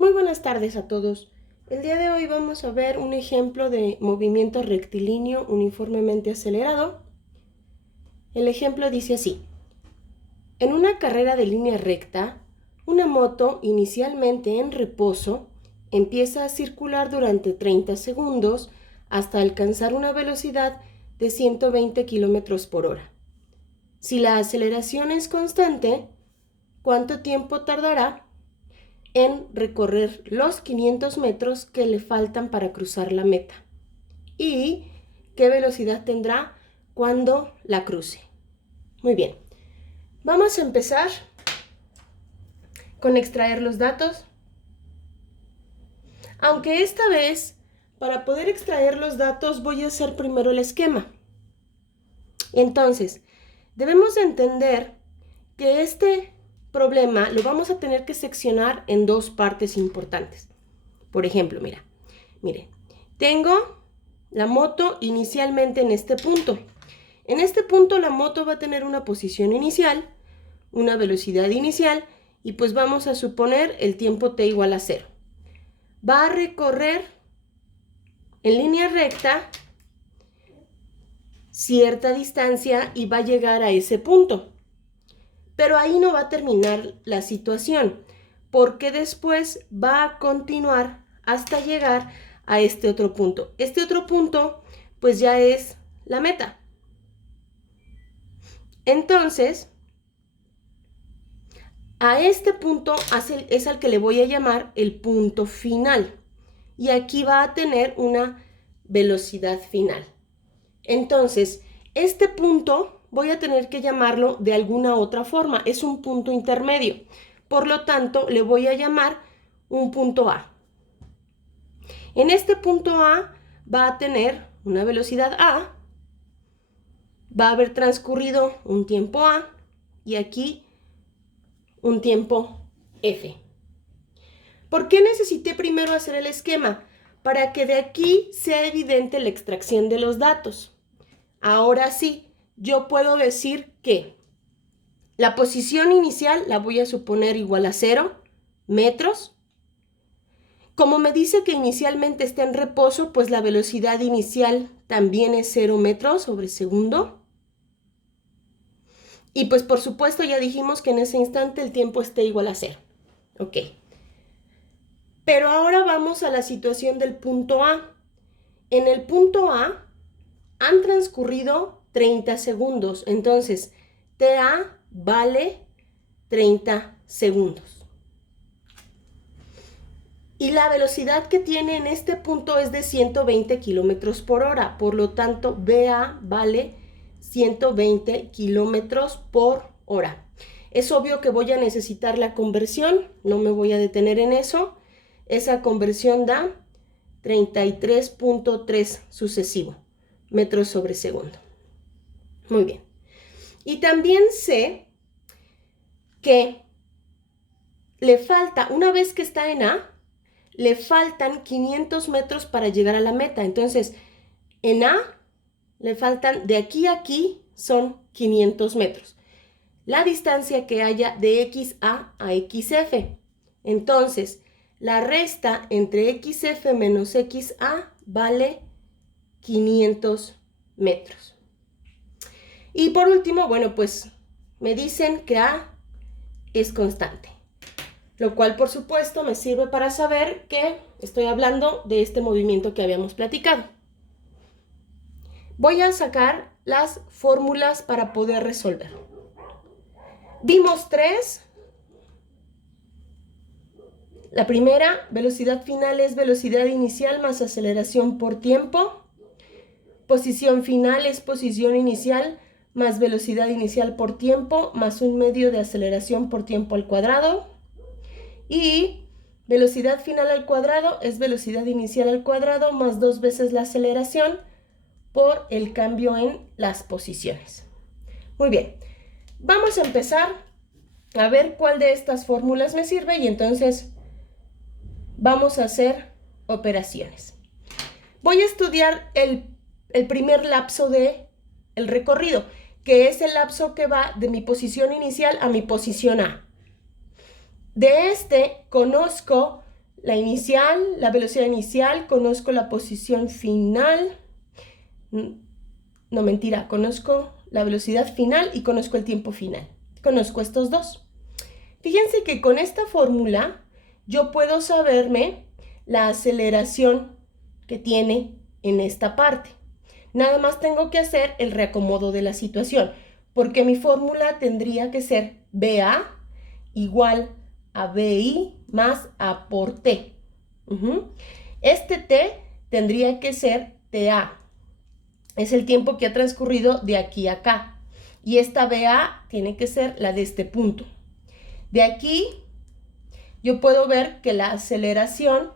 Muy buenas tardes a todos. El día de hoy vamos a ver un ejemplo de movimiento rectilíneo uniformemente acelerado. El ejemplo dice así. En una carrera de línea recta, una moto inicialmente en reposo empieza a circular durante 30 segundos hasta alcanzar una velocidad de 120 km por hora. Si la aceleración es constante, ¿cuánto tiempo tardará en recorrer los 500 metros que le faltan para cruzar la meta? ¿Y qué velocidad tendrá cuando la cruce? Muy bien, vamos a empezar con extraer los datos. Aunque esta vez, para poder extraer los datos, voy a hacer primero el esquema. Entonces, debemos entender que este problema lo vamos a tener que seccionar en dos partes importantes. Por ejemplo, miren, tengo la moto inicialmente en este punto. En este punto la moto va a tener una posición inicial, una velocidad inicial y pues vamos a suponer el tiempo t igual a 0. Va a recorrer en línea recta cierta distancia y va a llegar a ese punto. Pero ahí no va a terminar la situación, porque después va a continuar hasta llegar a este otro punto. Este otro punto, pues ya es la meta. Entonces, a este punto es al que le voy a llamar el punto final. Y aquí va a tener una velocidad final. Entonces, este punto voy a tener que llamarlo de alguna otra forma. Es un punto intermedio. Por lo tanto, le voy a llamar un punto A. En este punto A va a tener una velocidad A, va a haber transcurrido un tiempo A y aquí un tiempo F. ¿Por qué necesité primero hacer el esquema? Para que de aquí sea evidente la extracción de los datos. Ahora sí, yo puedo decir que la posición inicial la voy a suponer igual a 0 metros. Como me dice que inicialmente está en reposo, pues la velocidad inicial también es 0 metros sobre segundo. Y pues por supuesto ya dijimos que en ese instante el tiempo esté igual a 0. Ok. Pero ahora vamos a la situación del punto A. En el punto A han transcurrido 30 segundos. Entonces, TA vale 30 segundos. Y la velocidad que tiene en este punto es de 120 kilómetros por hora. Por lo tanto, BA vale 120 kilómetros por hora. Es obvio que voy a necesitar la conversión. No me voy a detener en eso. Esa conversión da 33.3 sucesivo metros sobre segundo. Muy bien. Y también sé que le falta, una vez que está en A, le faltan 500 metros para llegar a la meta. Entonces, en A le faltan de aquí a aquí son 500 metros. La distancia que haya de XA a XF. Entonces, la resta entre XF menos XA vale 500 metros. Y por último, bueno, pues me dicen que A es constante, lo cual por supuesto me sirve para saber que estoy hablando de este movimiento que habíamos platicado. Voy a sacar las fórmulas para poder resolver. Vimos tres. La primera, velocidad final es velocidad inicial más aceleración por tiempo. Posición final es posición inicial más velocidad inicial por tiempo más un medio de aceleración por tiempo al cuadrado. Y velocidad final al cuadrado es velocidad inicial al cuadrado más 2 veces la aceleración por el cambio en las posiciones. Muy bien, vamos a empezar a ver cuál de estas fórmulas me sirve y entonces vamos a hacer operaciones. Voy a estudiar el primer lapso del recorrido, que es el lapso que va de mi posición inicial a mi posición A. De este conozco la inicial, la velocidad inicial, conozco la posición final. No, mentira, conozco la velocidad final y conozco el tiempo final. Conozco estos dos. Fíjense que con esta fórmula yo puedo saberme la aceleración que tiene en esta parte. Nada más tengo que hacer el reacomodo de la situación, porque mi fórmula tendría que ser BA igual a BI más A por T. Este T tendría que ser TA. Es el tiempo que ha transcurrido de aquí a acá. Y esta BA tiene que ser la de este punto. De aquí yo puedo ver que la aceleración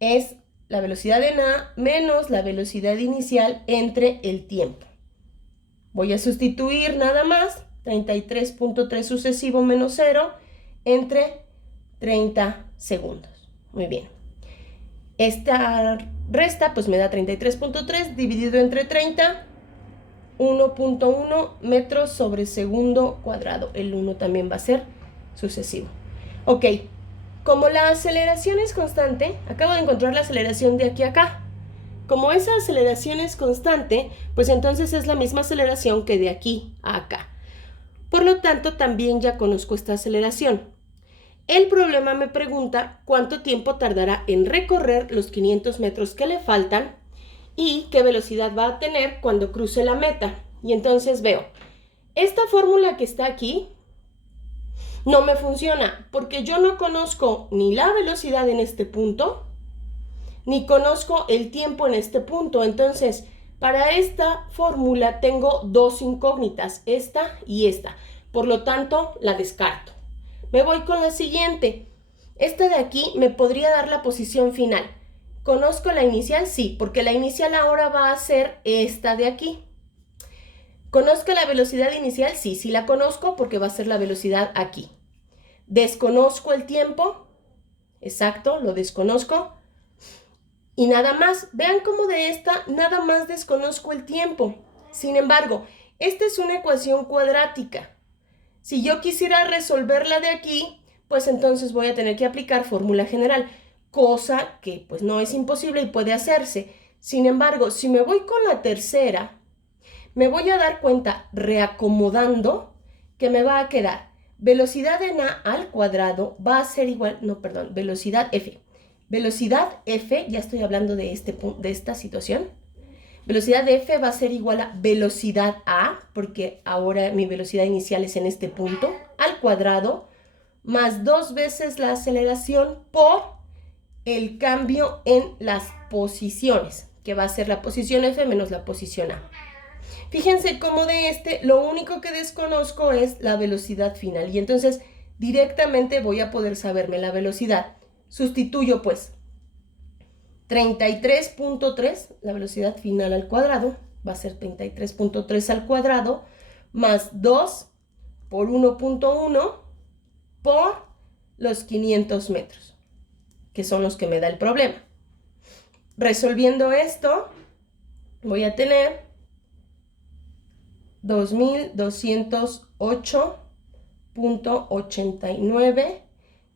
es la velocidad en A menos la velocidad inicial entre el tiempo. Voy a sustituir nada más 33.3 sucesivo menos 0 entre 30 segundos. Muy bien. Esta resta pues me da 33.3 dividido entre 30, 1.1 metros sobre segundo cuadrado. El 1 también va a ser sucesivo. Ok, como la aceleración es constante, acabo de encontrar la aceleración de aquí a acá. Como esa aceleración es constante, pues entonces es la misma aceleración que de aquí a acá. Por lo tanto, también ya conozco esta aceleración. El problema me pregunta cuánto tiempo tardará en recorrer los 500 metros que le faltan y qué velocidad va a tener cuando cruce la meta. Y entonces veo, esta fórmula que está aquí no me funciona porque yo no conozco ni la velocidad en este punto, ni conozco el tiempo en este punto. Entonces, para esta fórmula tengo dos incógnitas, esta y esta. Por lo tanto, la descarto. Me voy con la siguiente. Esta de aquí me podría dar la posición final. ¿Conozco la inicial? Sí, porque la inicial ahora va a ser esta de aquí. ¿Conozco la velocidad inicial? Sí, sí la conozco porque va a ser la velocidad aquí. ¿Desconozco el tiempo? Exacto, lo desconozco. Y nada más, vean cómo de esta nada más desconozco el tiempo. Sin embargo, esta es una ecuación cuadrática. Si yo quisiera resolverla de aquí, pues entonces voy a tener que aplicar fórmula general, cosa que pues no es imposible y puede hacerse. Sin embargo, si me voy con la tercera, me voy a dar cuenta, reacomodando, que me va a quedar velocidad en A al cuadrado va a ser igual, velocidad F. Velocidad F, ya estoy hablando de esta situación. Velocidad de F va a ser igual a velocidad A, porque ahora mi velocidad inicial es en este punto, al cuadrado, más 2 veces la aceleración por el cambio en las posiciones, que va a ser la posición F menos la posición A. Fíjense cómo de lo único que desconozco es la velocidad final. Y entonces directamente voy a poder saberme la velocidad. Sustituyo pues 33.3, la velocidad final al cuadrado, va a ser 33.3 al cuadrado, más 2 por 1.1 por los 500 metros, que son los que me da el problema. Resolviendo esto, voy a tener 2208.89,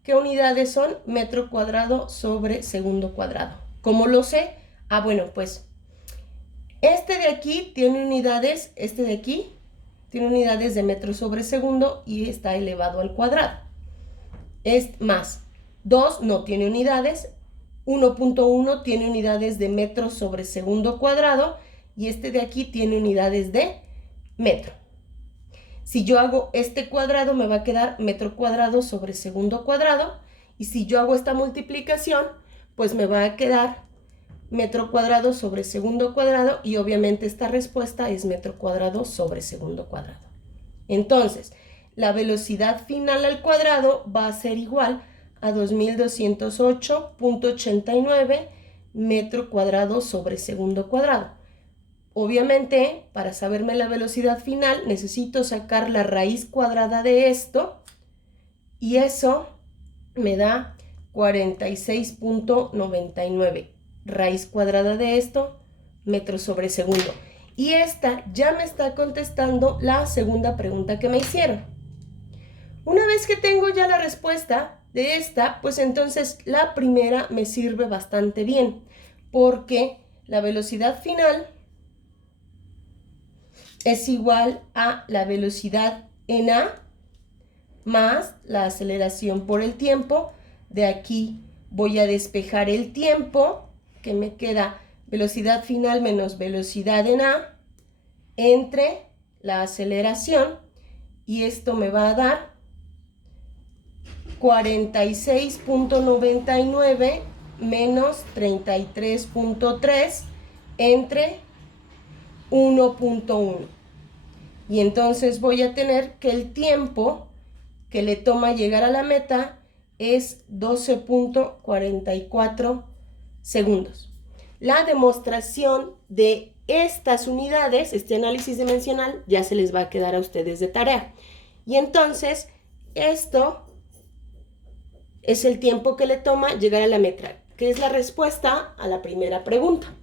¿qué unidades son? Metro cuadrado sobre segundo cuadrado. ¿Cómo lo sé? Bueno, pues este de aquí tiene unidades, este de aquí tiene unidades de metro sobre segundo y está elevado al cuadrado. Es más, 2 no tiene unidades, 1.1 tiene unidades de metro sobre segundo cuadrado y este de aquí tiene unidades de metro. Si yo hago este cuadrado me va a quedar metro cuadrado sobre segundo cuadrado y si yo hago esta multiplicación pues me va a quedar metro cuadrado sobre segundo cuadrado y obviamente esta respuesta es metro cuadrado sobre segundo cuadrado. Entonces, la velocidad final al cuadrado va a ser igual a 2208.89 metro cuadrado sobre segundo cuadrado. Obviamente, para saberme la velocidad final, necesito sacar la raíz cuadrada de esto y eso me da 46.99. Raíz cuadrada de esto, metros sobre segundo. Y esta ya me está contestando la segunda pregunta que me hicieron. Una vez que tengo ya la respuesta, de esta, pues entonces la primera me sirve bastante bien, porque la velocidad final es igual a la velocidad en A más la aceleración por el tiempo. De aquí voy a despejar el tiempo, que me queda velocidad final menos velocidad en A, entre la aceleración, y esto me va a dar 46.99 menos 33.3 entre 1.1. Y entonces voy a tener que el tiempo que le toma llegar a la meta es 12.44 segundos. La demostración de estas unidades, este análisis dimensional, ya se les va a quedar a ustedes de tarea. Y entonces, esto es el tiempo que le toma llegar a la meta, que es la respuesta a la primera pregunta.